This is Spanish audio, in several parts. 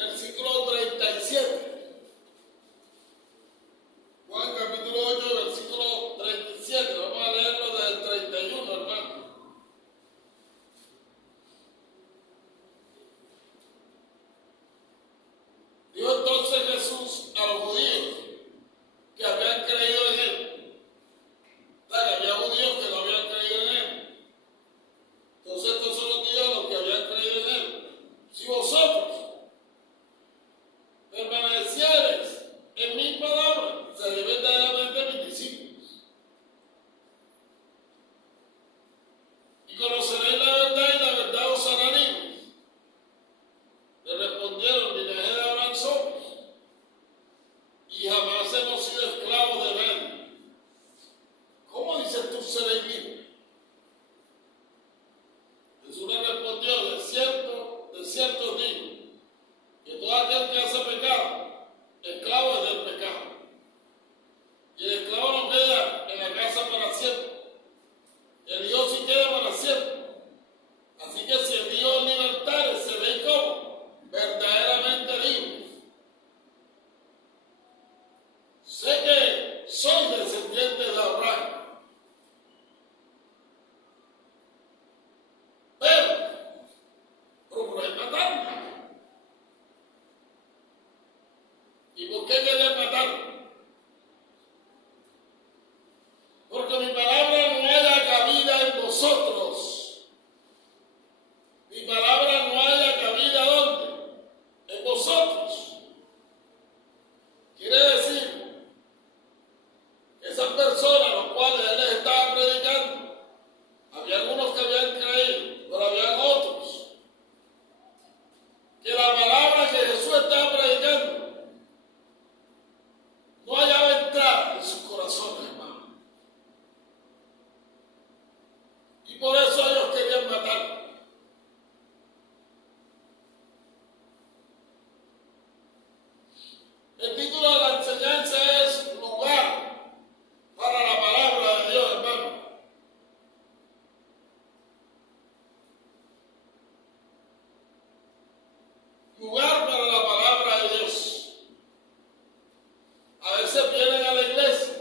versículo 37. Juan capítulo 8, versículo 37. Vamos a leerlo desde el 31, hermano. Dijo entonces Jesús a los judíos que habían creído en él. Había judíos que no habían creído en él. Entonces estos son los dijo a los que habían creído en él. Si vosotros permaneciereis en mi palabra, seréis verdaderamente mis discípulos. Y conoceréis la verdad y la verdad os hará libres. Le respondieron: linaje de Abraham somos, y jamás hemos sido esclavos de nadie. ¿Cómo dices tú seréis libres? Jesús le respondió: de cierto os digo, que todo aquel que hace pecado, esclavo es del pecado. Y el esclavo no queda en la casa para siempre, el hijo sí queda para siempre. Así que si el hijo os libertare, seréis como verdaderamente libres. Sé que soy descendiente de Abraham, pero procuráis matarme. ¿Y por qué querían matarme? Porque mi palabra no haya cabida en vosotros. Mi palabra no haya cabida ¿dónde? En vosotros. Quiere decir, esas personas a los cuales él les estaba predicando, había algunos que habían creído, pero habían otros que la palabra que Jesús estaba predicando no hallaba entrada en sus corazones, hermano. Y por eso ellos querían matarlo. El título de la enseñanza es Lugar para la palabra de Dios, hermano. Lugar para la palabra de Dios. A veces vienen a la iglesia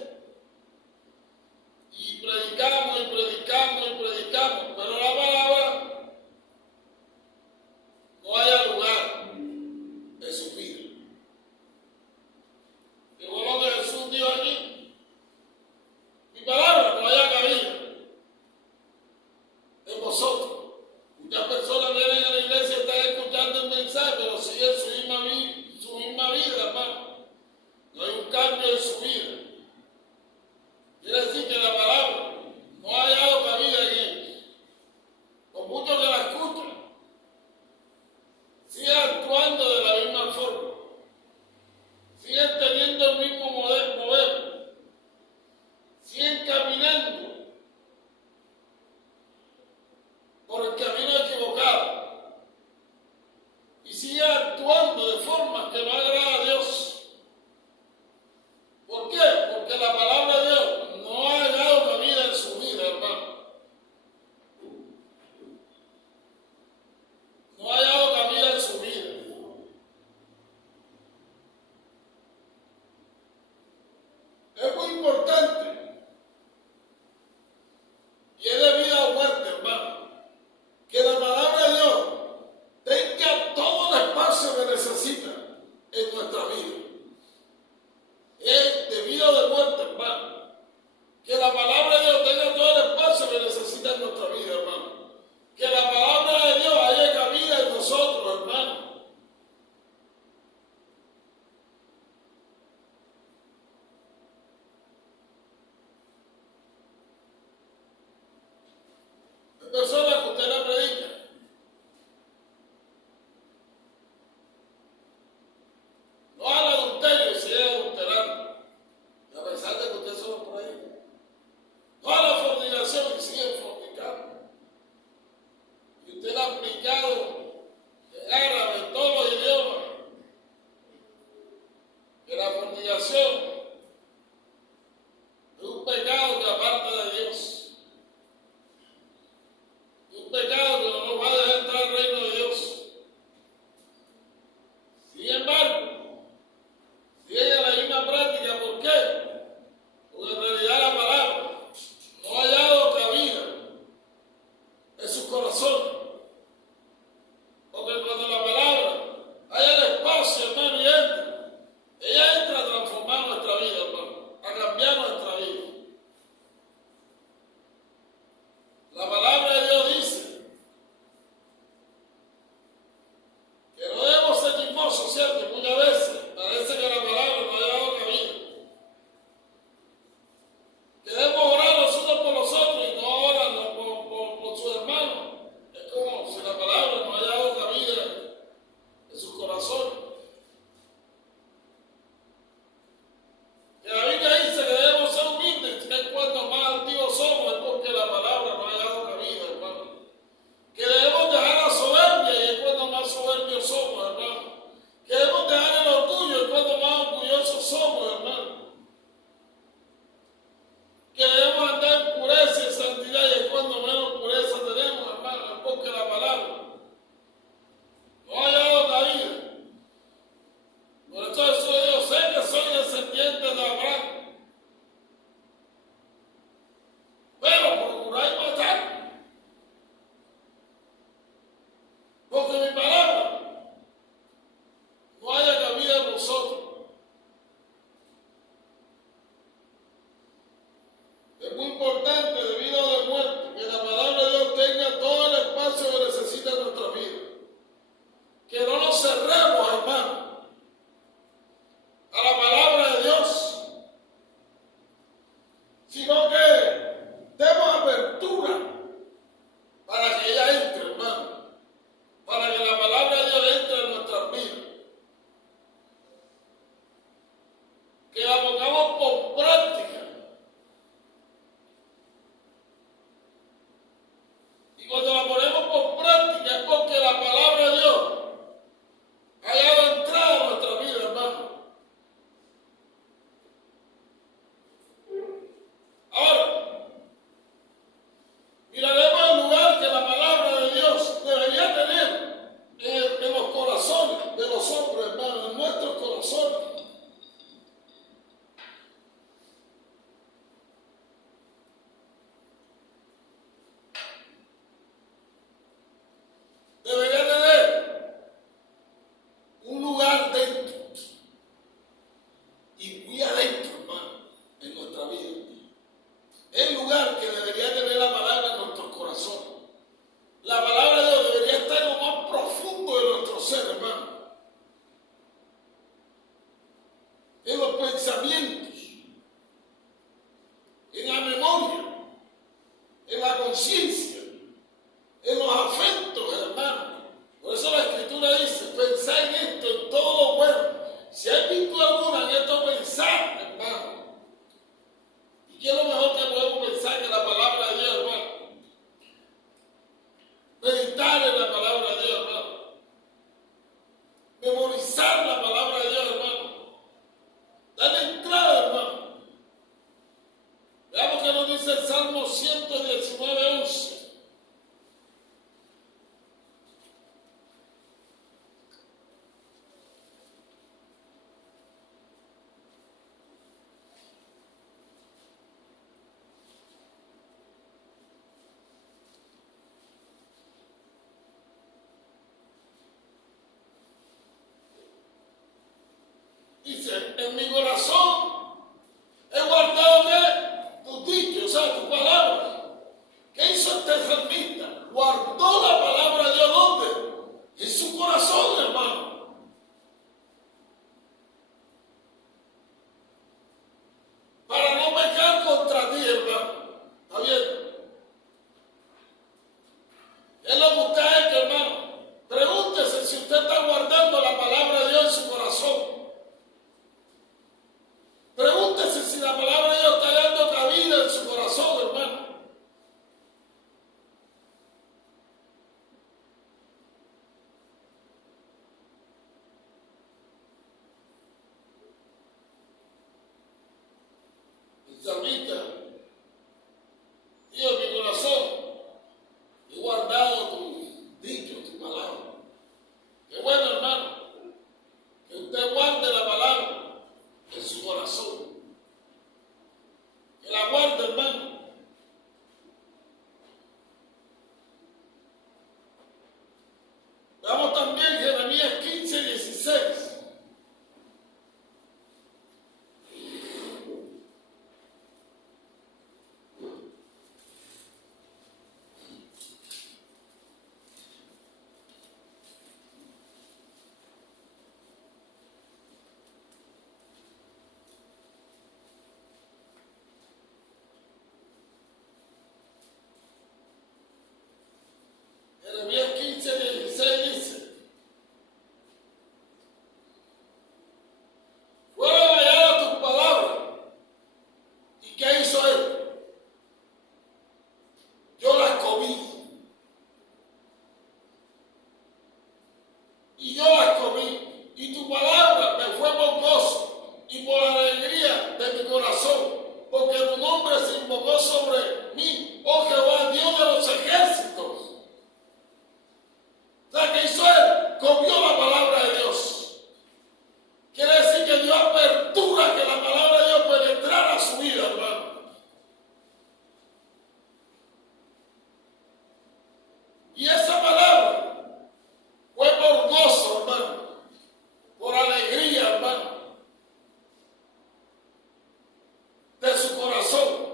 y predicamos y predicamos y predicamos, pero la palabra no haya lugar en su vida. Y como lo que Jesús dijo aquí, mi palabra no haya cabida en vosotros. Muchas personas vienen a la iglesia y están escuchando el mensaje, pero siguen su misma vida, hermano. No hay un cambio en su vida. Quiere decir que la palabra no ha hallado cabida en ellos. Por mucho que la escuchan, siguen actuando de la misma forma. Siguen teniendo el mismo modelo. Siguen caminando por el camino equivocado. Y siguen actuando de formas que no agradan a Dios. ¿Por qué? Porque la palabra de Dios no ha hallado cabida en su vida, hermano. No ha hallado cabida en su vida. Es muy importante y es de vida o muerte, hermano, que la palabra de Dios tenga todo el espacio que necesita en nuestra vida. Es de vida o de muerte, hermano. Que la palabra de Dios tenga todo el espacio que necesita en nuestra vida, hermano. Que la palabra de Dios haya cabida en nosotros, hermano. Hay personas que usted la predica. No haga adulterio y sigue adulterando. Y a pesar de que usted se lo predica. No haga fornicación y sigue fornicando. Y usted la ha aplicado en árabe, en todos los idiomas, que la fornicación es un pecado que aparta de Dios. Miraremos el lugar que la palabra de Dios debería tener en los corazones de los hombres, hermanos, en nuestros corazones. Debería tener un lugar dentro y muy adentro, hermano, en nuestra vida. El lugar que debería tener la palabra en nuestros corazones. La palabra de Dios debería estar en lo más profundo de nuestro ser, hermano. En los pensamientos, en la memoria, en la conciencia, en los afectos, hermano. Por eso la Escritura dice, pensad en esto, en todo lo bueno. Si hay virtud alguna en esto, pensad, hermano. ¿Y qué es lo mejor que podemos pensar que la palabra de Dios, hermano? Meditar en la palabra de Dios, hermano. Memorizar la palabra de Dios, hermano. Darle entrada, hermano. Veamos que nos dice el Salmo 119:11. Dice, en mi corazón he guardado ¿qué? Tus dichos, o sea, tus palabras. ¿Qué hizo este salmista? Guardó la palabra de Dios, ¿dónde? En su corazón, hermano. Para no pecar contra ti, hermano. ¿Está bien? Es lo que usted ha hecho, hermano. Pregúntese si usted está guardando la palabra de Dios en su corazón. Pregúntese si la palabra de Dios está dando cabida en su corazón, hermano. El salmista, Dios, mi corazón, he guardado tus dichos, tus palabras. Qué bueno, hermano, que usted guarde la palabra en su corazón. Que la guarde, hermano. Veamos también Jeremías 15:16. Jeremías 15:16 dice: fueron halladas tus palabras. ¿Y qué hizo él? Yo las comí. Y yo las comí. Y tu palabra me fue por gozo y por alegría de mi corazón, porque tu nombre se invocó sobre mí, oh Jehová, Dios de los ejércitos. O sea, ¿qué hizo él? Comió la palabra de Dios. Quiere decir que dio apertura a que la palabra de Dios penetrara a su vida, hermano. Y esa palabra fue por gozo, hermano, por alegría, hermano, de su corazón.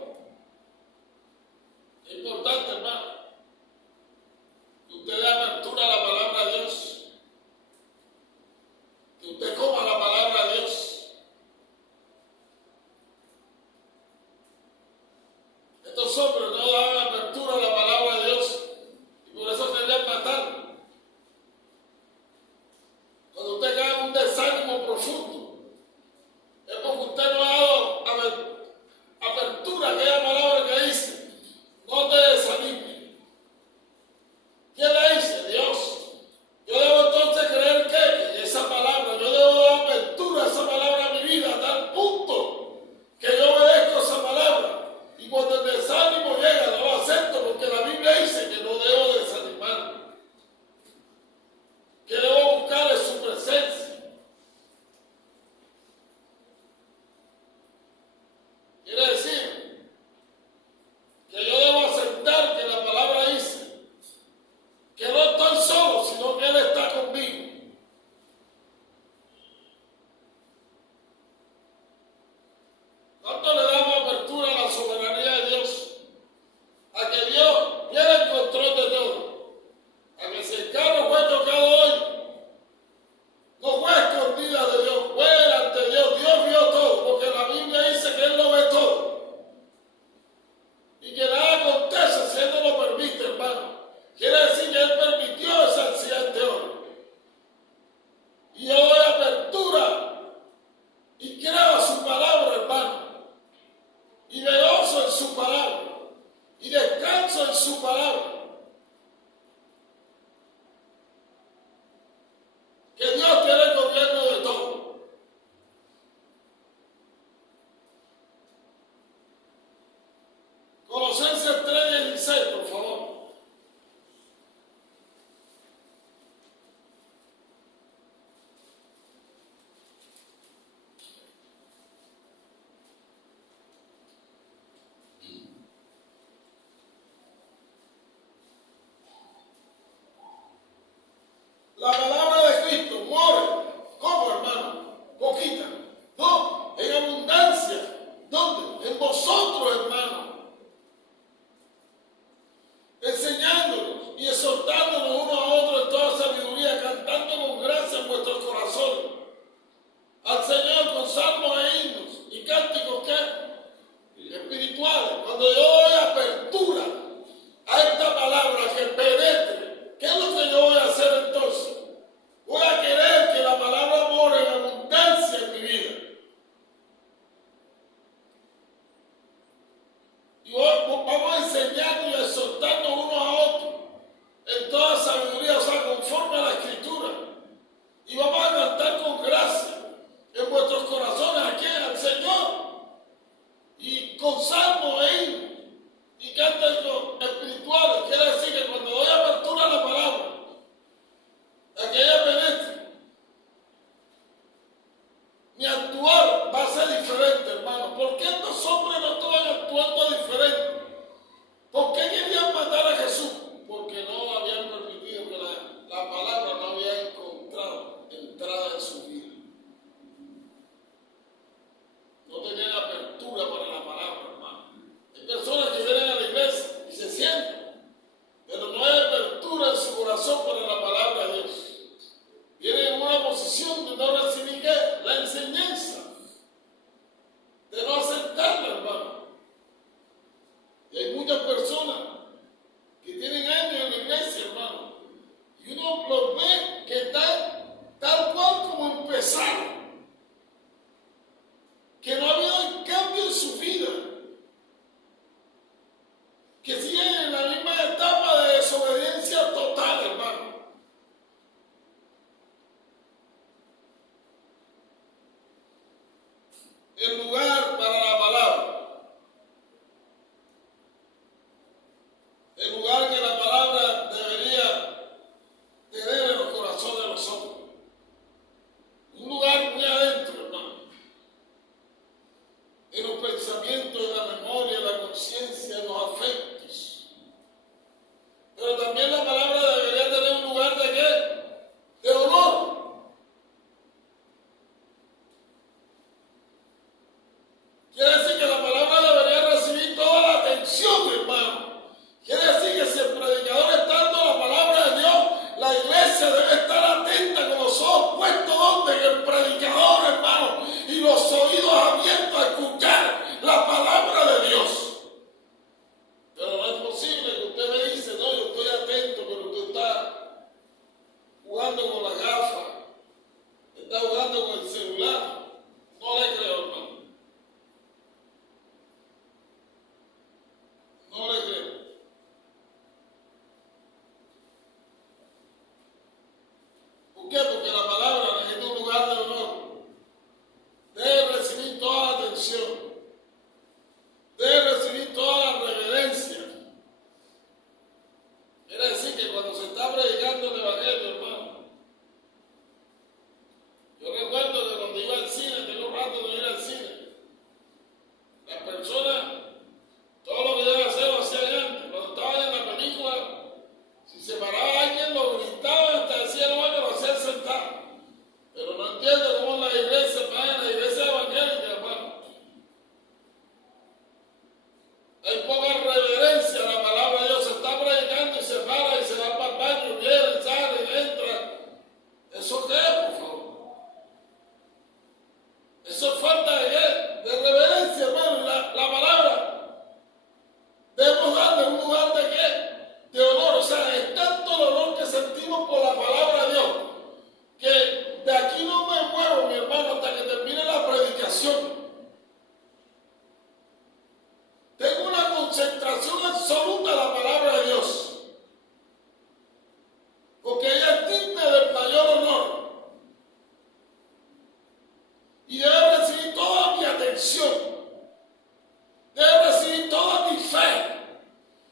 Es importante, hermano, que usted dé apertura a la palabra de Dios, que usted coma la palabra de Dios. Estos hombres no daban apertura a la palabra de Dios y por eso querían matar. Cuando usted cae en un desánimo profundo, es porque usted no ha dado apertura a aquella palabra que dice: no te desanimes. su palabra. Que Dios tiene el gobierno de todo. Colosenses 3:16, por favor. La palabra de Cristo more. ¿Cómo, hermano? Poquita. No, en abundancia. ¿Dónde? En vosotros, hermano. Enseñándonos y exhortándonos uno a otro en toda sabiduría, cantando con gracia en vuestros corazones al Señor con salmos e himnos y cánticos espirituales. Cuando yo doy apertura a esta palabra que penetre, ¿qué es lo que yo voy a hacer entonces? Voy a querer que la palabra more en abundancia en mi vida. Y vamos a enseñarnos y a exhortarnos unos a otros en toda sabiduría, o sea, conforme a la Escritura. Y vamos a cantar con gracia en vuestros corazones, ¿a quién? Al Señor. Y con salmos e himnos y cánticos espirituales. Quiere decir que cuando doy apertura a la palabra, a que ella penetre, mi actuar va a ser diferente, hermano. ¿Por qué estos hombres no estaban actuando diferente? ¿Por qué querían matar a Jesús? Porque no habían permitido que la palabra no había encontrado entrada en su vida. No tenían apertura para la palabra, hermano. Hay personas que vienen a la iglesia y se sientan, pero no hay apertura en su corazón para la palabra de Dios. Vienen en una posición de no recibir ¿qué? La enseñanza, de no aceptarla, hermano. Y hay muchas personas que tienen años en la iglesia, hermano, y uno los ve que están tal cual como empezaron, que no ha habido cambio en su vida, que siguen en la misma etapa de desobediencia total, hermano. El lugar para la palabra, el lugar que la palabra debería tener en los corazones de nosotros, un lugar muy adentro, hermano, en los pensamientos, en la memoria, en la conciencia, en los afectos. Pero también la palabra debería tener un lugar de ¿qué? De honor. Quiere decir que la palabra debería recibir toda la atención, hermano. Quiere decir que si el predicador está dando la palabra de Dios, la iglesia debe estar atenta con los ojos puestos donde en el predicador, hermano, y los oídos abiertos a escuchar la palabra de Dios. Pero no es posible que usted me dice, no, yo estoy atento, pero usted está jugando con la gafa, está jugando con el celular. No le creo, hermano. No le creo. ¿Por qué? Porque la palabra necesita un lugar de honor. Debe recibir toda la atención. Debe recibir toda la reverencia. Quiere decir que cuando se está predicando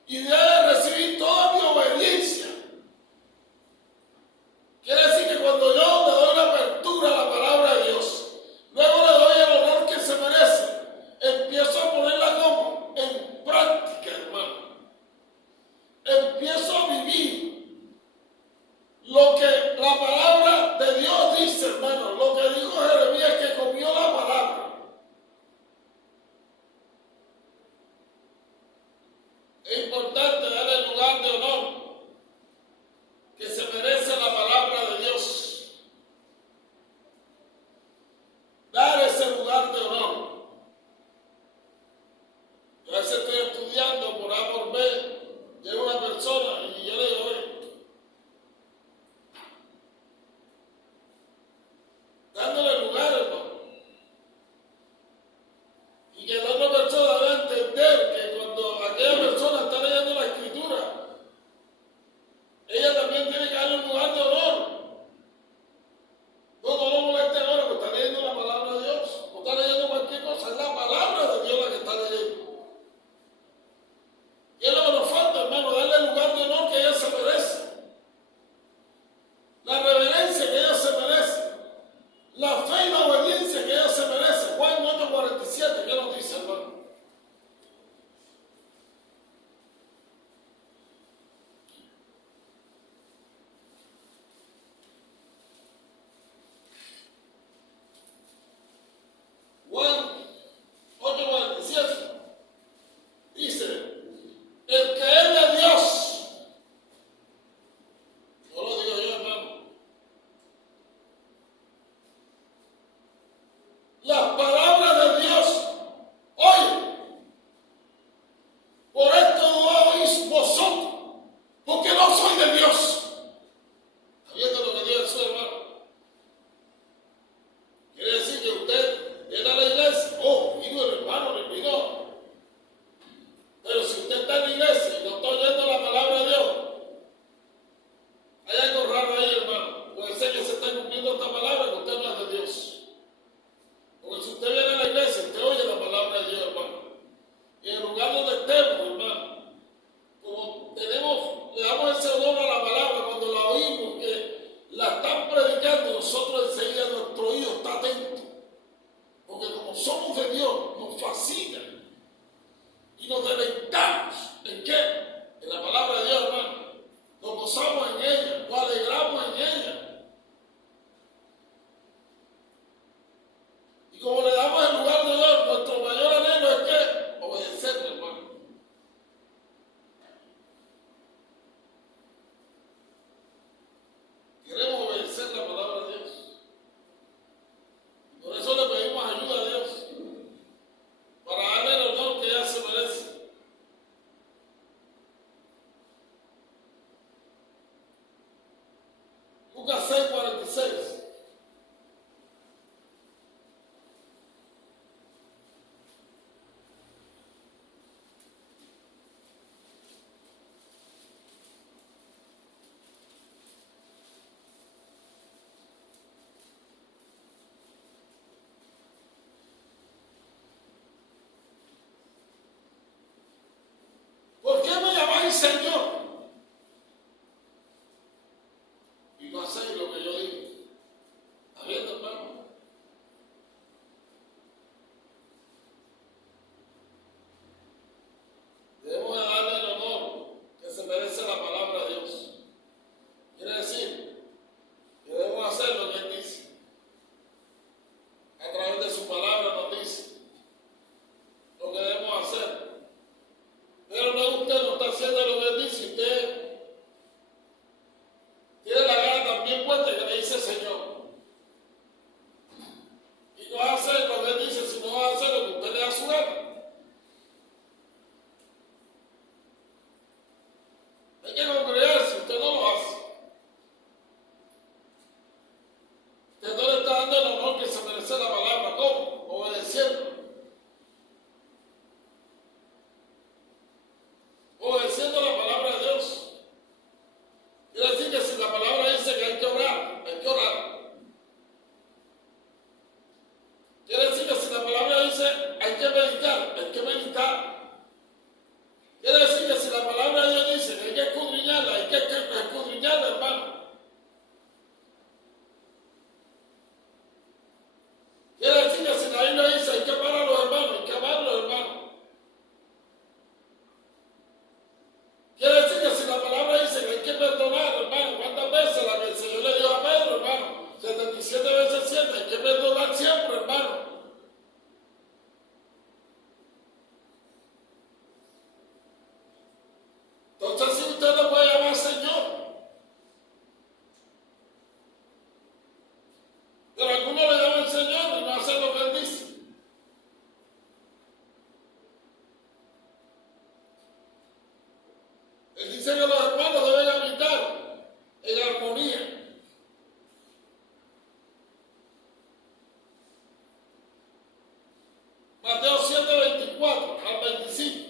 y debe recibir toda mi obediencia. Quiere decir que cuando yo le doy la apertura a la palabra de Dios, luego le doy el honor que se merece, empiezo a ponerla como en práctica, hermano. Empiezo a vivir lo que la palabra de Dios dice, hermano. Lo que dijo Jeremías, que comió la palabra. Es importante darle el lugar de honor que se merece la palabra de Dios. Dar ese lugar de honor. Yo a veces estoy estudiando por A por B, llega una persona y yo le digo, oye, dándole lugar, hermano. Y que la otra persona debe entender que cuando aquella persona está leyendo la escritura, ella también tiene que darle un lugar de honor. No lo moleste ahora que está leyendo la palabra de Dios. No está leyendo cualquier cosa, es la palabra de Dios la que está leyendo. Y es lo que nos falta, hermano, darle el lugar de honor que ella se merece. La reverencia que ella se merece. La fe y la obediencia que ella se merece. Juan 8:47, ¿qué nos dice, hermano? Juan 8:47 dice, el que es de Dios, no lo digo yo, hermano, las palabras de Dios, oye, por esto no oís vosotros, porque no soy de Dios. ¿Está viendo lo que dice Jesús, hermano? Quiere decir que usted viene a la iglesia, oh, digo el hermano, le pido. Pero si usted está en la iglesia y no está oyendo la palabra de Dios, hay algo raro ahí, hermano. Puede ser que se está cumpliendo esta palabra, que usted no es de Dios. Porque si usted viene a la iglesia, usted oye la palabra de Dios, hermano. Y en el lugar donde estemos, hermano, como le damos ese honor a la palabra cuando la oímos, que la están predicando, nosotros enseguida nuestro oído está atento. Porque como somos de Dios, nos fascina. Y nos deleitamos ¿en qué? En la palabra de Dios, hermano. Nos gozamos en ella, nos alegramos en ella. Y como le damos el lugar de Dios, nuestro mayor anhelo es que obedecerle, hermano. Queremos obedecer la palabra de Dios. Por eso le pedimos ayuda a Dios para darle el honor que ella se merece. Lucas 6:46. ¿Por qué me llamáis Señor? Y no hacéis lo que yo digo. Dice que los hermanos deben habitar en armonía. Mateo 7, 24 al 25.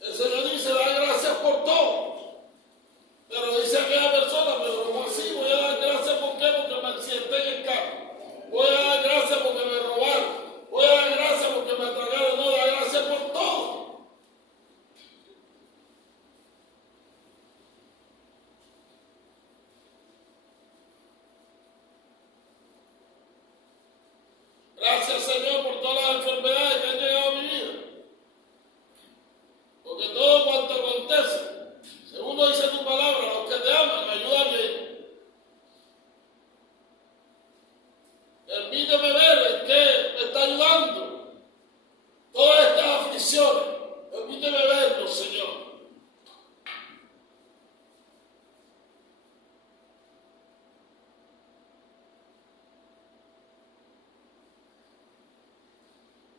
El Señor dice, da gracias por todo. Pero dice aquella persona, pero como así, voy a dar gracias ¿por qué? Porque me accidenté en el carro. Voy a dar gracias porque me robaron. Voy a dar gracias porque me atracaron. No, da gracias por todo. Gracias, Señor, por todas las enfermedades que han llegado a mi vida. Porque todo cuanto acontece, según lo dice tu palabra, los que te aman, ayuda bien. Permíteme ver en qué me está ayudando todas estas aflicciones. Permíteme verlo, Señor.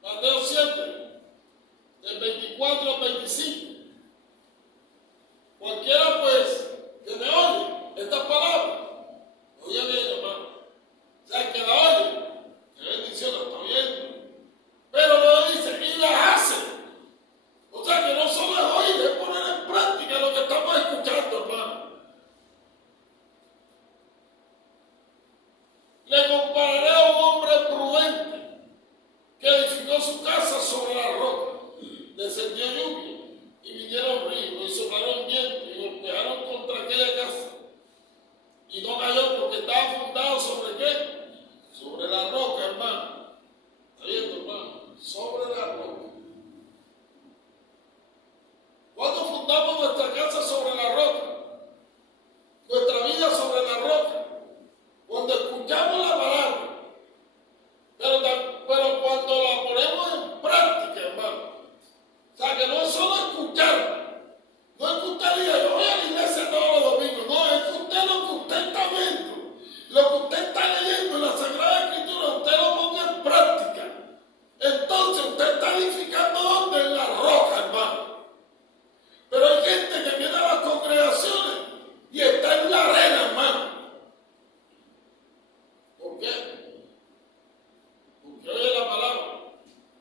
Mateo 7, del 24 al 25. Cualquiera pues que me oye estas palabras, oye bien, hermano. O sea, que la oye, qué bendición, la está viendo. Pero lo dice y las hace. O sea, que no solo es oír, es poner en práctica lo que estamos escuchando, hermano. Le compararé a un hombre prudente que edificó su casa sobre la roca. Descendió lluvia y vinieron ríos y soplaron viento y golpearon contra aquella casa. Y no cayó porque estaba fundado sobre qué? Sobre la roca, hermano. ¿Está viendo, hermano? Sobre la roca. ¿Cuándo fundamos nuestra casa sobre la roca? Nuestra vida sobre la roca. Cuando escuchamos la palabra. Pero cuando la ponemos en práctica, hermano. O sea, que no es solo escuchar. No es que usted diga, yo voy a la iglesia todos los domingos. No, es que usted lo que usted está viendo, lo que usted está leyendo en la Sagrada Escritura, usted lo ponga en práctica. Entonces usted está edificando ¿dónde? En la roca, hermano. Pero hay gente que viene a las congregaciones y está en la arena, hermano. ¿Por qué? Porque oye la palabra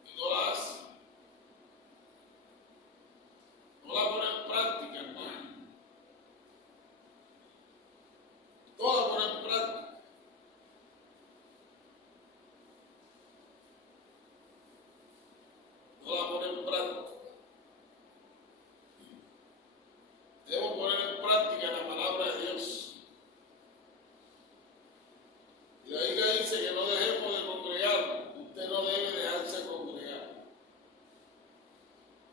y no la hace. No la pone en práctica, hermano. No la pone en práctica. No la pone en práctica. Debemos poner en práctica la palabra de Dios. Y de ahí que dice que no dejemos de congregar. Usted no debe dejarse congregar.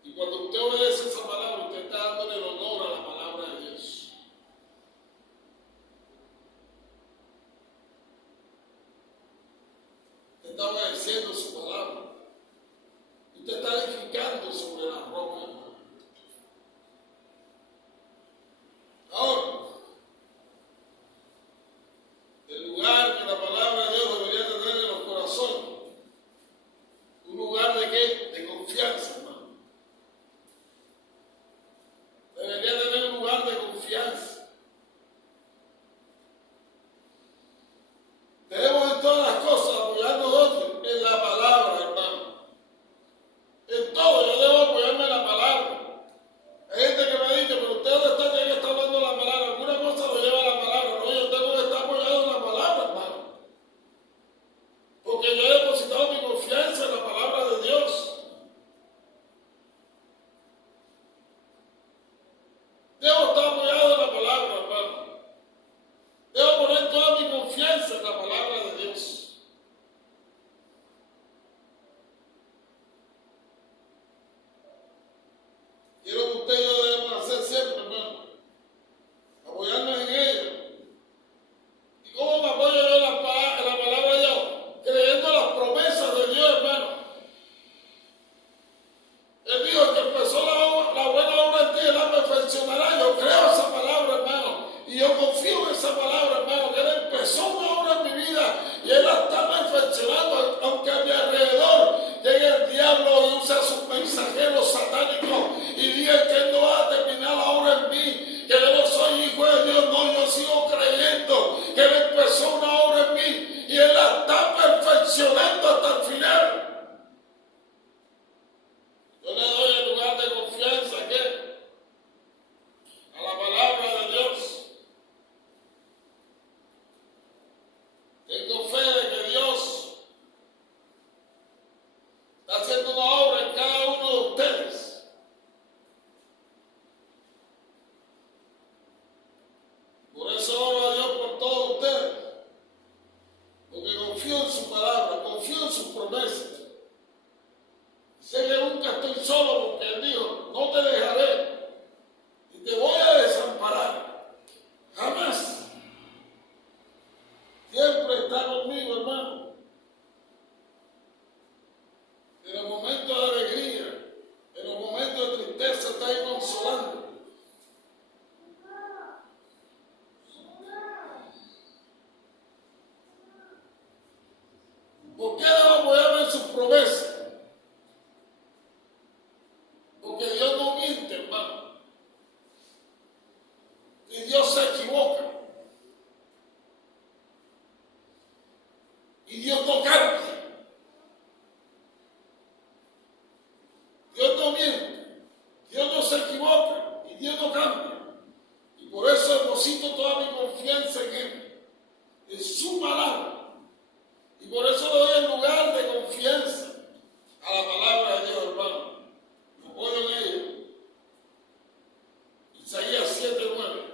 Y cuando usted obedece esa palabra, usted está dándole el honor a la palabra de Dios. Usted está obedeciendo su palabra. Usted está edificando sobre la roca, hermano. Ahora, el lugar que la palabra de Dios debería tener en los corazones, un lugar de qué? De confianza, hermano. Debería tener un lugar de confianza. Debemos en todas las cosas apoyarnos en la palabra, hermano. promesa. Porque Dios no miente, hermano. Ni Dios se equivoca. Y Dios no cambia. Dios no miente. Dios no se equivoca. Y Dios no cambia. Y por eso deposito toda mi confianza en Él. En su palabra. Y por eso le doy el lugar de confianza a la palabra de Dios, hermano. Me apoyo en ella. Isaías 7:9.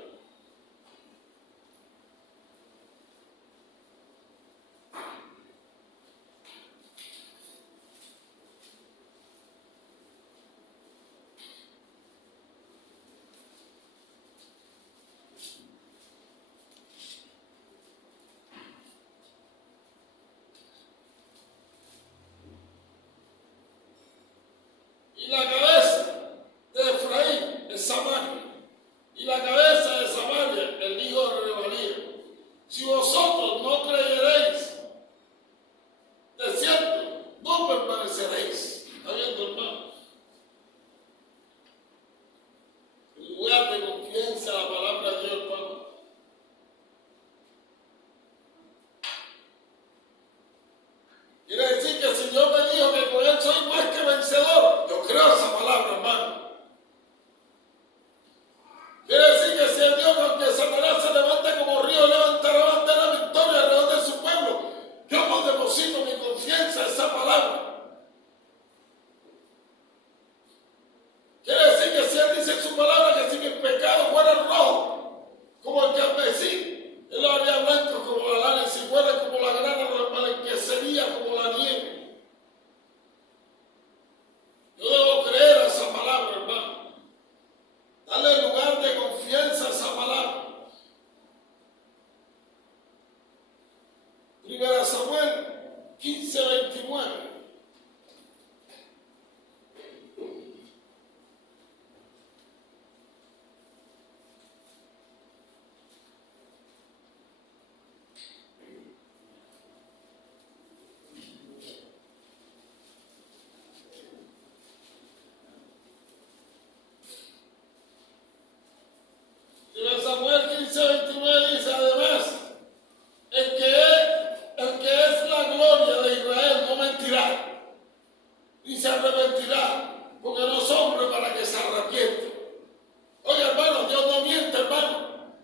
Y la cabeza de Efraín es Samaria, y la cabeza de Samaria el hijo de Rebalía. Si vosotros no creyeréis, de cierto, no permaneceréis. ¿Está viendo, hermano? En lugar de confianza a la palabra de Dios, hermano. Quiere decir que el Señor me dijo que con Él soy más que vencedor. Yo creo esa palabra, hermano. Quiere decir que si el Dios, aunque Satanás se levante como río, levantará bandera de victoria alrededor de su pueblo, yo no deposito mi confianza en esa palabra. Quiere decir que si Él dice en su palabra que si mis pecados fueran rojos, como el carmesí, Él lo haría blanco como la lana, y si fuera como la grana, lo emblanquecería como la nieve. Yo debo creer a esa palabra, hermano. Dale lugar de confianza a esa palabra. Primera Samuel 15:29. Samuel 15:29 dice, además, el que es la gloria de Israel no mentirá, ni se arrepentirá, porque no es hombre para que se arrepienta. Oye, hermano, Dios no miente, hermano.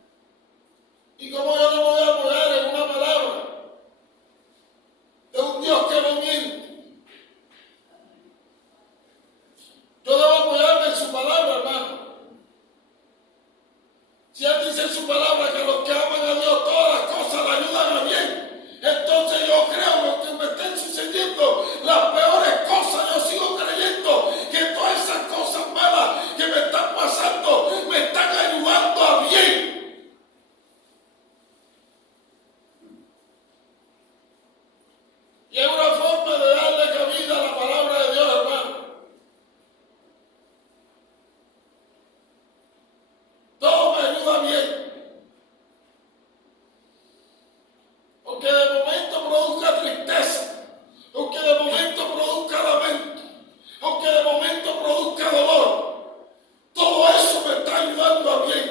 Y como yo no me voy a apoyar en una palabra de un Dios que no miente, yo debo apoyarme en su palabra, hermano. Si Él dice en su palabra que los que aman a Dios todas las cosas le ayudan a bien, entonces yo creo que me estén sucediendo las peores cosas. Yo sigo creyendo que todas esas cosas malas que me están pasando me están ayudando a bien. Y es una forma de darle cabida a la palabra de Dios, hermano. Todo me ayuda bien. Aunque de momento produzca tristeza, aunque de momento produzca lamento, aunque de momento produzca dolor, todo eso me está ayudando a bien.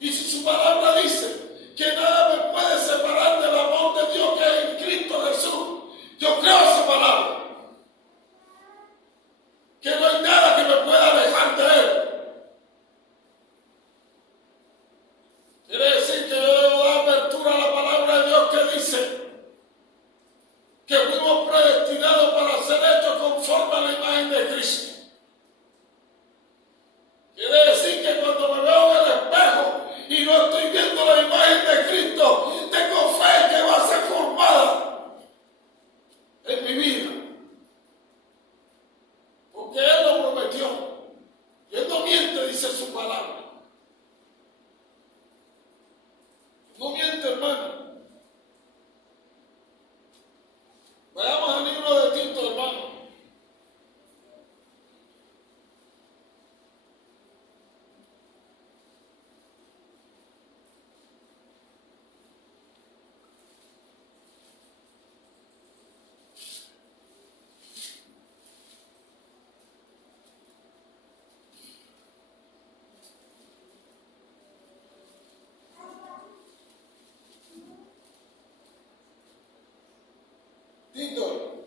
Y si su palabra dice que nada me puede separar del amor de Dios que es en Cristo Jesús, yo creo esa palabra. Que no hay nada que me pueda alejar de Él. Quiere decir que yo debo dar apertura a la palabra de Dios que dice que fuimos predestinados para ser hechos conforme a la imagen Tito,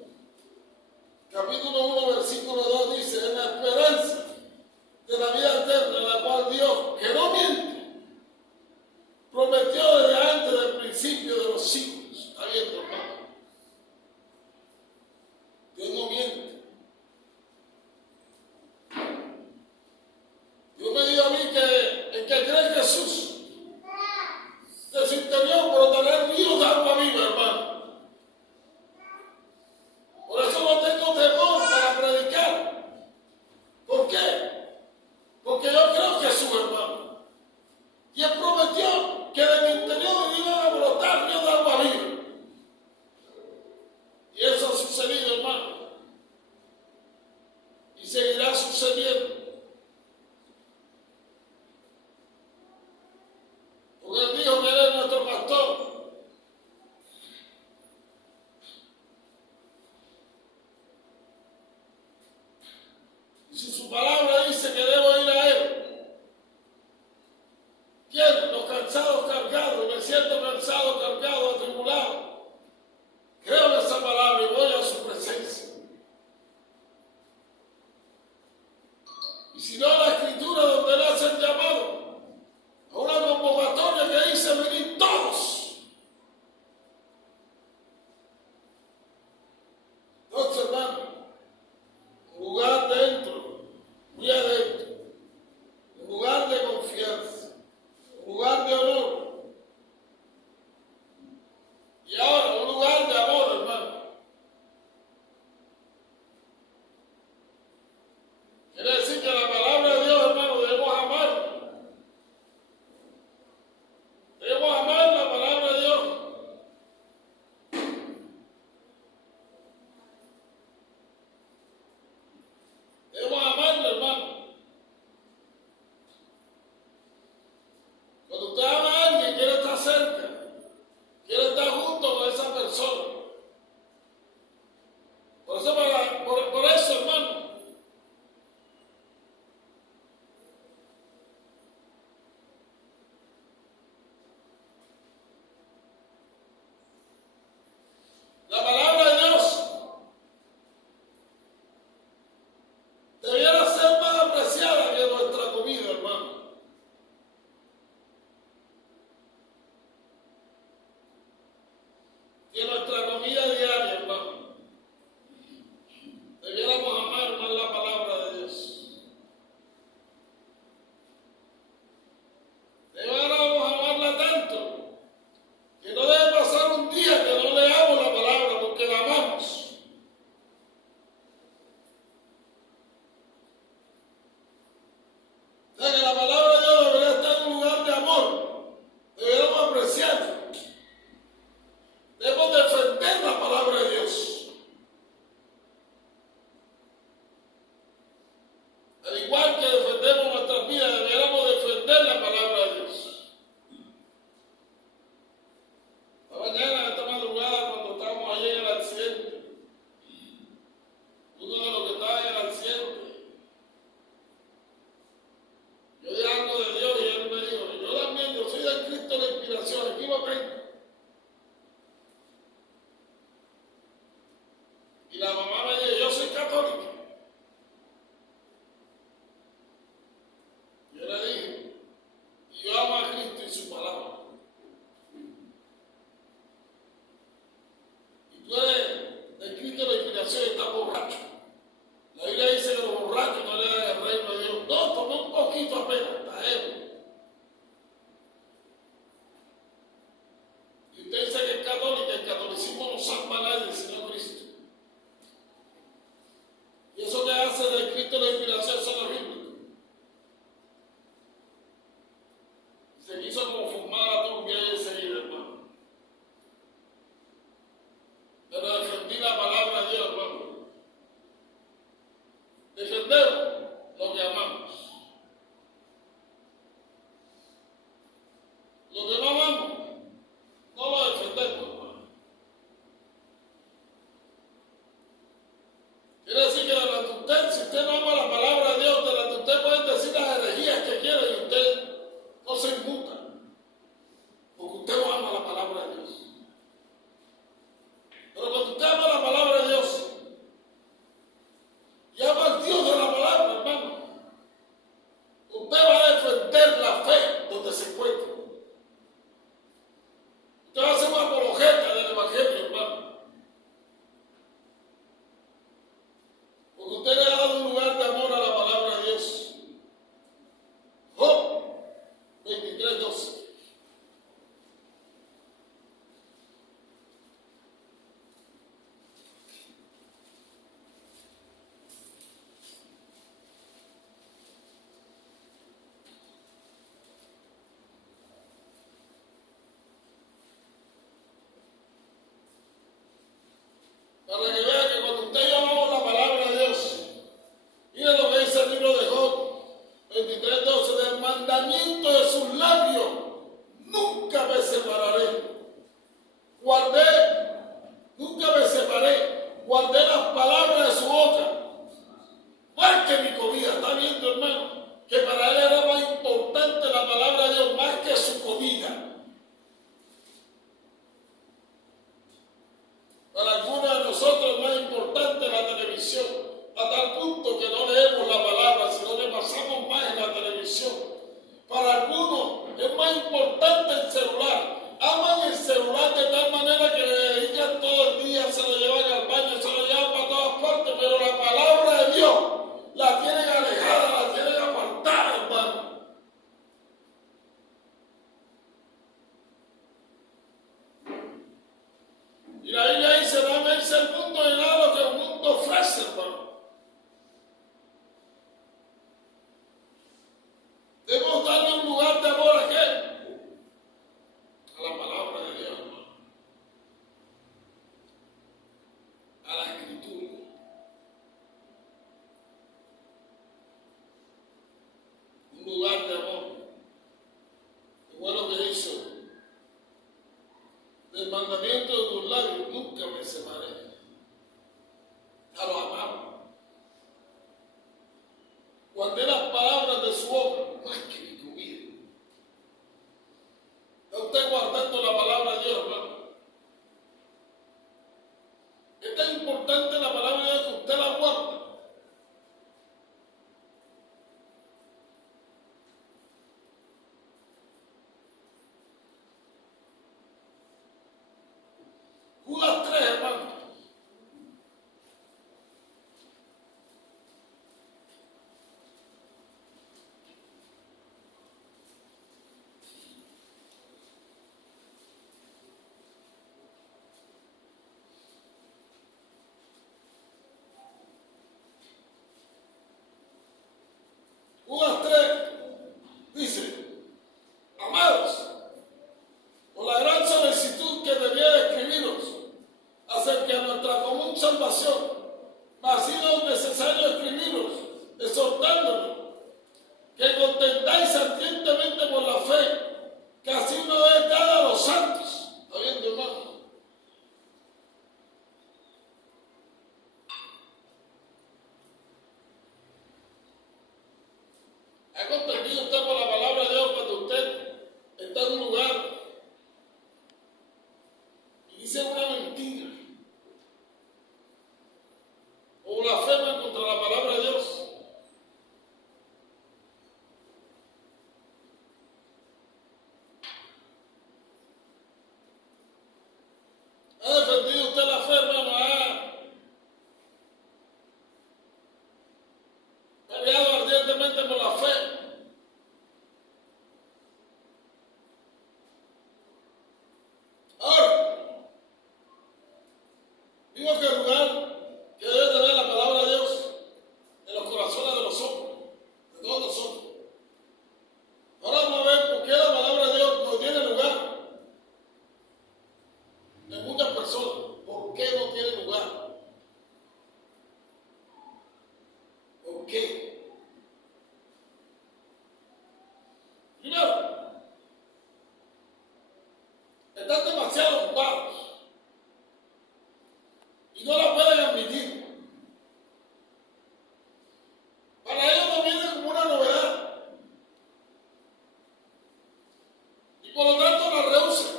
capítulo 1, versículo 2 dice, en la esperanza de la vida eterna, en la cual Dios, que no miente, prometió desde antes del principio de los siglos. ¿Está viendo, hermano? Dios no miente. Dios me dijo a mí que el que cree en Jesús, de su interior brotarán ríos de agua viva, hermano. Por eso no tengo temor para predicar. ¿Por qué? Porque yo creo que es su hermano. Y Él prometió que de mi interior iban a brotar ríos de agua viva. Y eso ha sucedido, hermano. Y seguirá sucediendo. Porque Él dijo que Él es nuestro pastor. Y si su palabra dice que debo ir a Él, ¿quién? Los cansados cargados, me siento cansado, cargado, atribulado. Creo en esa palabra y voy a su presencia. Y si no, la escritura donde le hacen llamado a una convocatoria que dice venir todos. Entonces, hermano, un lugar dentro, muy adentro, un lugar de confianza, un lugar de honor. Y ahora, un lugar de amor, hermano. Quiere decir que la palabra de Dios, hermano, debemos amar. Debemos amar la palabra de Dios. Debemos amarla, hermano. Cuando usted ama a alguien, quiere estar cerca, quiere estar junto con esa persona. Por eso, hermano, la palabra de Dios debiera ser más apreciada que nuestra comida, hermano. Que nuestra comida diaria, hermano. Debiéramos amar más la palabra de Dios. Debiéramos amarla tanto que no debe pasar un día que no leamos la palabra porque la amamos. O sea que la palabra de Dios debería estar en un lugar de amor. Deberíamos apreciarla. Debemos defender la palabra de Dios. Al igual que defendemos nuestras vidas, deberíamos defender la palabra de Dios. La mañana, esta madrugada, cuando estábamos allí en el accidente, uno de los que estaba en el accidente, yo dije algo de Dios y él me dijo, yo también, yo soy del Cristo de la inspiración, aquí lo tengo. Y la mamá me dijo, yo soy católica. Yo le dije, y yo amo a Cristo y su palabra. Y tú eres del Cristo de la inspiración y estás borracho. La Biblia dice que los borrachos no le dan el reino de Dios. No, tomé un poquito apenas, está ebrio. Y usted dice que es católica, el catolicismo no salva a nadie, sino Cristo. Y eso que hace del Cristo de la inspiración son horribles. Se quiso conformar a Turquía y enseguida, hermano. Pero defendí la palabra de Dios, hermano. Defendemos lo que amamos. Lo que no amamos, no lo defendemos, hermano. Quiere decir que delante de usted, si usted no ama la palabra de Dios, delante de usted pueden decir las herejías que quiere y usted no se inmuta. Porque usted no ama la palabra de Dios. Pero cuando usted ama la para que vea que cuando usted llamamos la palabra de Dios, mire lo que dice el libro de Job 23:12, del mandamiento de sus labios nunca me separaré. Nunca me separé, guardé las palabras de su boca, más que mi comida. Está viendo, hermano, que para él era más importante la palabra de Dios más que su comida. Para algunos de nosotros es más importante la televisión, a tal punto que no leemos la palabra, sino que pasamos más en la televisión. Para algunos es más importante el celular. Aman el celular de tal manera que le dedican todo el día, se lo llevan al baño, se lo llevan para todas partes, pero la palabra de Dios la tienen alejada, la tienen apartada, hermano. Y la Biblia dice, no améis el mundo ni nada lo que el mundo ofrece, hermano. Debemos darle un lugar de amor a qué? A la palabra de Dios, hermano. A la escritura. Un lugar de amor. Y bueno que hizo. Del mandamiento de tus labios nunca me separé. Ya lo amamos. Guardé las palabras de su boca más que mi comida. ¿Está usted guardando la palabra de Dios, hermano? Es tan importante la palabra de Dios que usted la guarda. Judas 3, hermano. Judas 3 dice, amados, por la gran solicitud que debía de escribiros acerca de nuestra común salvación, ha sido necesario escribiros, exhortándonos que contentáis ardientemente por la fe, que así una vez dada a los santos. ¿Está viendo, hermano? ¿Ha comprendido usted por la palabra de Dios cuando usted está en un lugar y dice una mentira o blasfema contra la palabra de Dios? ¿Ha defendido usted la fe, hermano? ¿Ha peleado ardientemente por la fe? Ahora, digo que el lugar que debe tener la palabra de Dios en los corazones de los hombres, de todos nosotros. Ahora vamos a ver por qué la palabra de Dios no tiene lugar en muchas personas. ¿Por qué no tiene lugar? ¿Por qué? Primero, están demasiado ocupados y no la pueden admitir. Para ellos no viene como una novedad y por lo tanto la rehusan.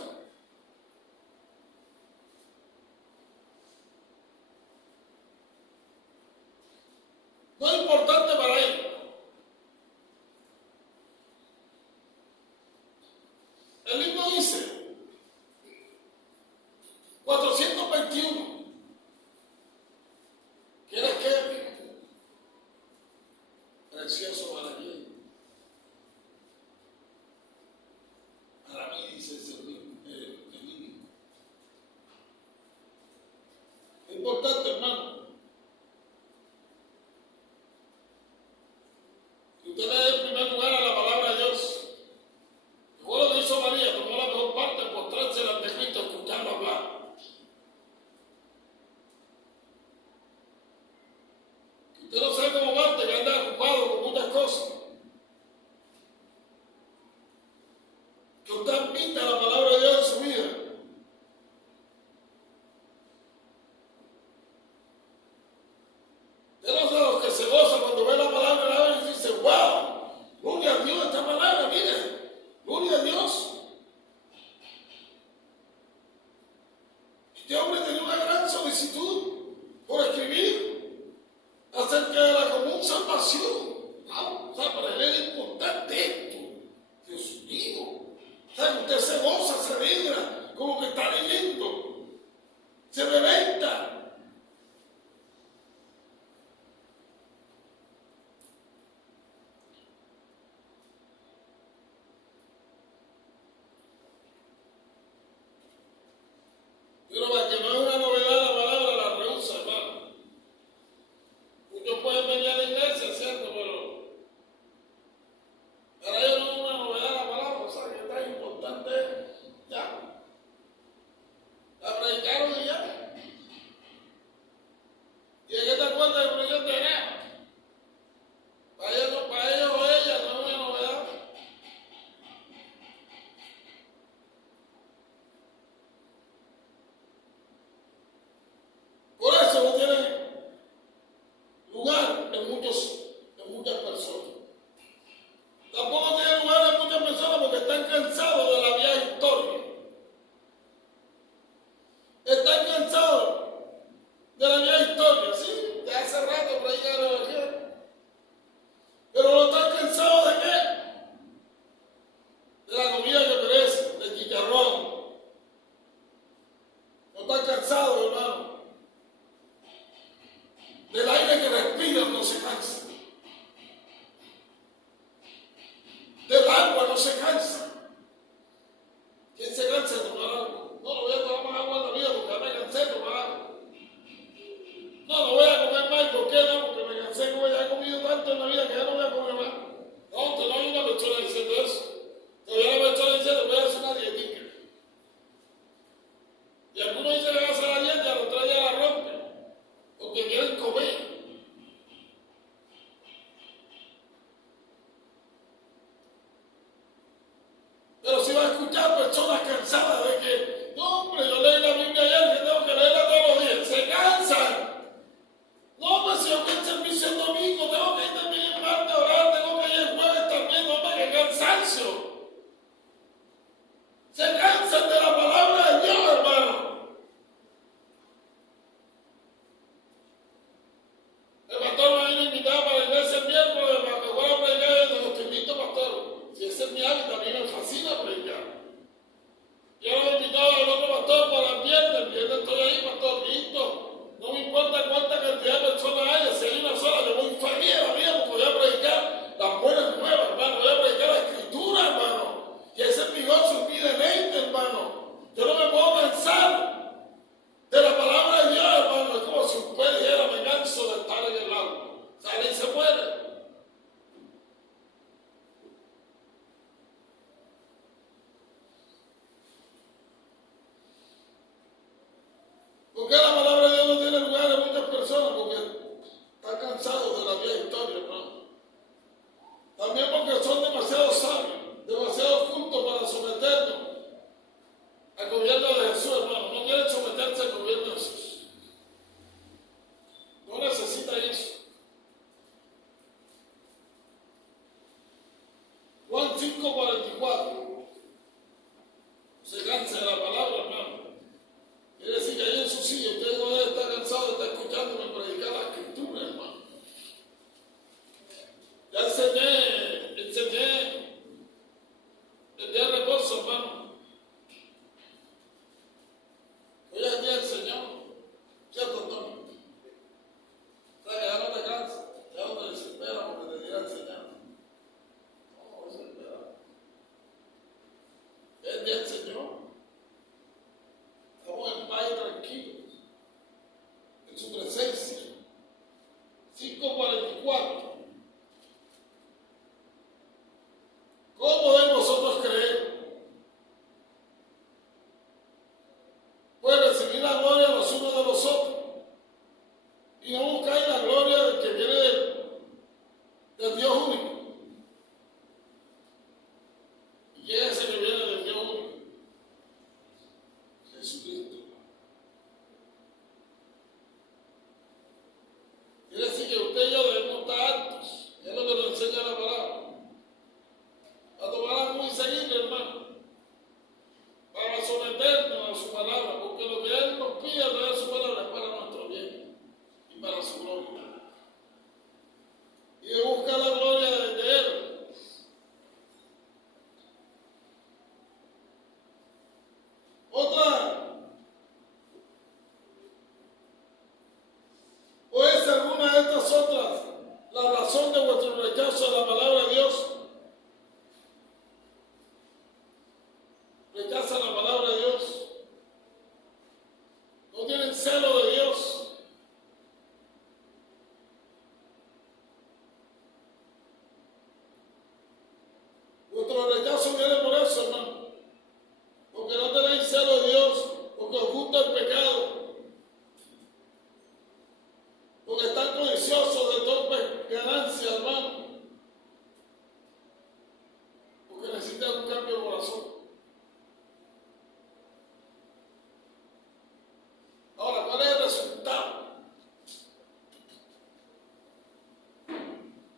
No es importante para ellos. El himno dice 421. Usted no sabe cómo Marte, que anda ocupado con muchas cosas. Que usted admita la palabra de Dios en su vida. Usted no es de los que se goza cuando ve la palabra y dice, wow, gloria a Dios esta palabra, mire, gloria a Dios. Este hombre tenía una gran solicitud por escribir acerca de la común salvación. Wow, o sea, para él era importante esto. Dios mío. O sea, que usted se goza, se alegra, como que está leyendo. Se reventa. Pero para que no es una novedad la palabra, la rehúsa, hermano. Muchos pueden venir a la iglesia, ¿cierto? Pero para ellos no es una novedad la palabra, o sea, que tan importante es ya. La predicaron y ya. ¿Y de qué te acuerdas del proyecto de nada? Para ellos o ella no es una novedad. Por eso no tiene lugar en muchas personas. Tampoco tiene lugar en muchas personas porque están cansados de la vieja historia. Están cansados de la vieja historia, ¿sí? De hace rato predicaron el evangelio. Pero no están cansados de qué? De la comida que perece, del chicharrón. No están cansados, hermano. Del aire que respiran no se cansa. Del agua no se cansa. ¿Quién se cansa de tomar agua? No voy a tomar más agua en la vida porque ya me cansé de tomar agua. No voy a comer más. ¿Por qué no? Porque me cansé como ya he comido tanto en la vida que ya no voy a comer más. No, usted no hay una persona diciendo eso. Todavía la persona diciendo voy a hacer una dietica. Y algunos dicen que va a hacer la dieta y al otro día la rompe. Porque quieren comer. Pero si va a escuchar personas cansadas de que, no hombre, yo leí la Biblia ayer que tengo que leerla todos los días, se cansan. No, pues si yo voy al servicio el domingo, tengo que ir también el martes a orar, tengo que ir el jueves también, hombre, qué cansancio. Se cansan de la palabra de Dios, hermano. El pastor me vino invitado para la iglesia el miércoles para que fuera a predicar y los invito, pastor. Si ese es mi hábito, a mí me fascina predicar. Yo lo he invitado al otro pastor para el viernes estoy ahí, pastor, listo. No me importa cuánta cantidad de personas haya, si hay una sola, yo voy feliz a la vida porque voy a predicar las buenas nuevas, hermano. Voy a predicar la escritura, hermano. Y ese es mi gozo, mi deleite, hermano. Yo no me puedo cansar de la palabra de Dios, hermano. Es como si usted dijera, me canso de estar en el agua. Sale y se muere. ¿Por qué la palabra de Dios no tiene lugar en muchas personas? Porque están cansados de la vieja historia, hermano. También porque son demasiado sabios, demasiado cultos para someternos al gobierno de Jesús, hermano. No quieren someterse al gobierno de Jesús. No necesitan eso. Juan 5:44. Se cansa de la palabra, hermano. Quiere decir que ahí en su silla usted no debe estar cansado de estar escuchándome predicar las celo de Dios. Vuestro rechazo viene por eso, hermano. Porque no tenéis celo de Dios, porque os gusta el pecado, porque están codiciosos de torpe ganancia, hermano, porque necesitan un cambio de corazón. Ahora, ¿cuál es el resultado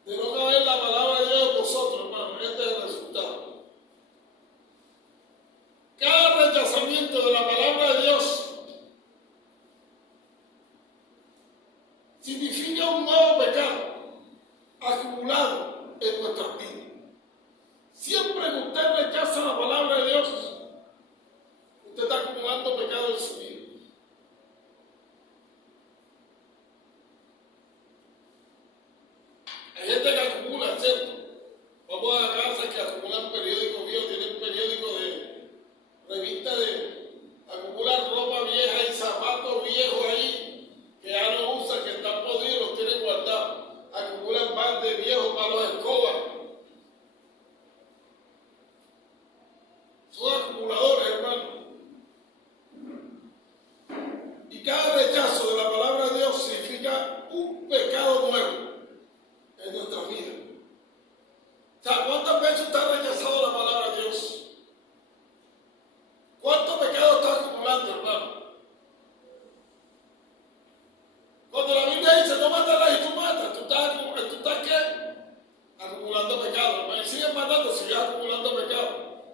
de no caber la palabra de Dios en vosotros, hermano? Este es el resultado. Cada rechazamiento de la palabra de Dios significa un nuevo pecado acumulado en nuestras vidas. Siempre que usted rechaza la palabra de Dios, usted está acumulando pecado en su vida. Hay gente que acumula, ¿cierto? Vamos a la casa que acumulan periódicos viejos, tienen periódicos de revista acumulan ropa vieja y zapatos viejos ahí que ya no usan, que están podridos, los tienen guardados. Acumulan baldes viejos para los escobas. Son acumuladores, hermano. Y cada rechazo de la palabra de Dios significa un pecado nuevo en nuestra vida. O sea, ¿cuántas veces usted ha rechazado la palabra de Dios? ¿Cuántos pecados está acumulando, hermano? Cuando la Biblia dice no matarás y tú matas, ¿tú estás qué? Acumulando pecado, hermano. Y sigues matando, sigues acumulando pecado.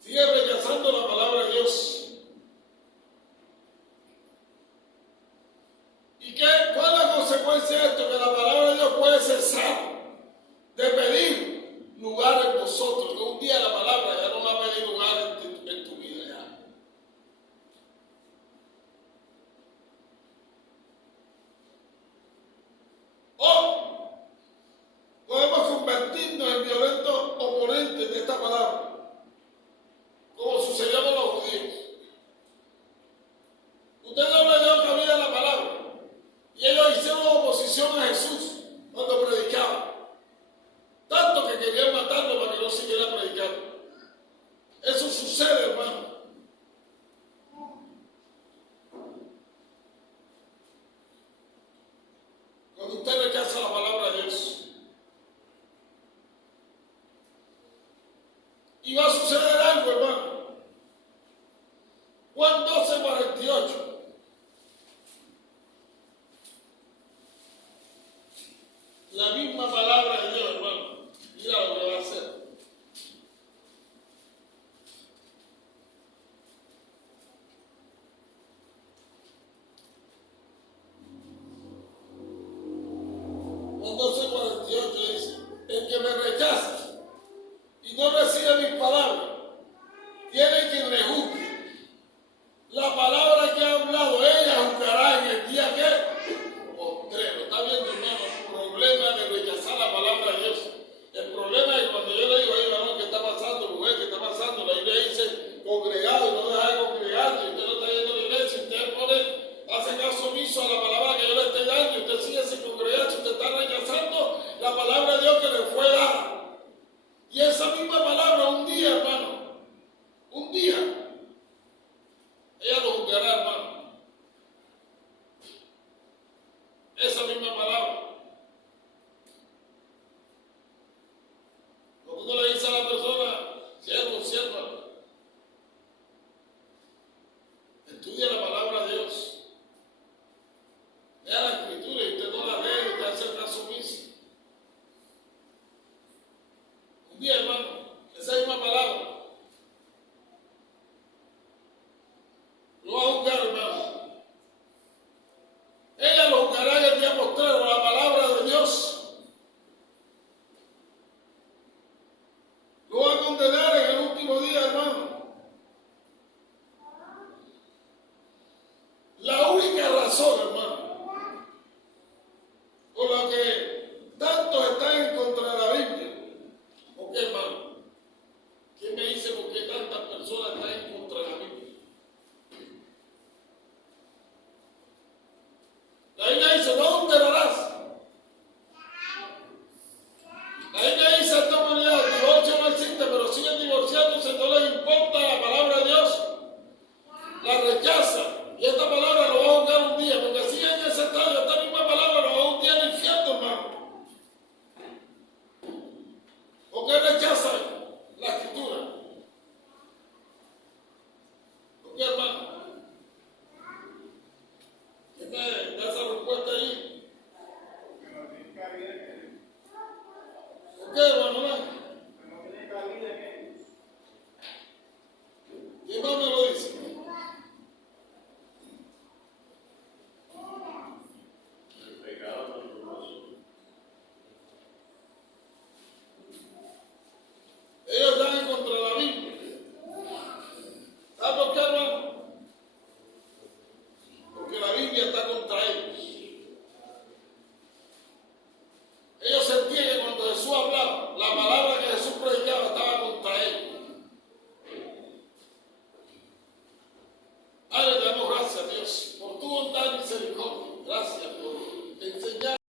Sigues rechazando la palabra de Dios. ¿Y cuál es la consecuencia de esto? Que la palabra de Dios puede cesar de pedir lugar en vosotros. Que un día la palabra ya no va a pedir lugar en tu vida ya. O podemos convertirnos en violentos oponentes de esta palabra, como sucedió con los judíos. Usted no le dio cabida a la palabra. Y ellos hicieron oposición a Jesús cuando predicaba. Tanto que querían matarlo para que no siguiera predicando. Eso sucede, hermano. Cuando usted rechaza la palabra de Dios. Y va a suceder algo, hermano. Juan 12:48. La misma palabra de Dios, hermano. Mira lo que va a hacer. Juan 12:48 dice: el que me rechaza y no recibe mis palabras, tiene quien le juzgue. La palabra que ha hablado, ella juzgará en el día que postrero. ¿Está viendo, hermano? El problema de rechazar la palabra de Dios. El problema es que cuando yo le digo, oye, hermano, ¿qué está pasando? Mujer, ¿qué está pasando? La Biblia dice congregado y no deja de congregar. Y usted no está yendo a la iglesia. Y usted hace caso omiso a la palabra que yo le estoy dando. Y usted sigue sin congregar. Si usted está rechazando la palabra de Dios que le fue dada. La Biblia dice, no adulterarás. La Biblia dice a esta humanidad, el divorcio no existe, pero siguen divorciándose, no les importa la palabra de Dios. La rechaza. Y esta palabra lo va a juzgar un día, porque siguen en ese estado, esta misma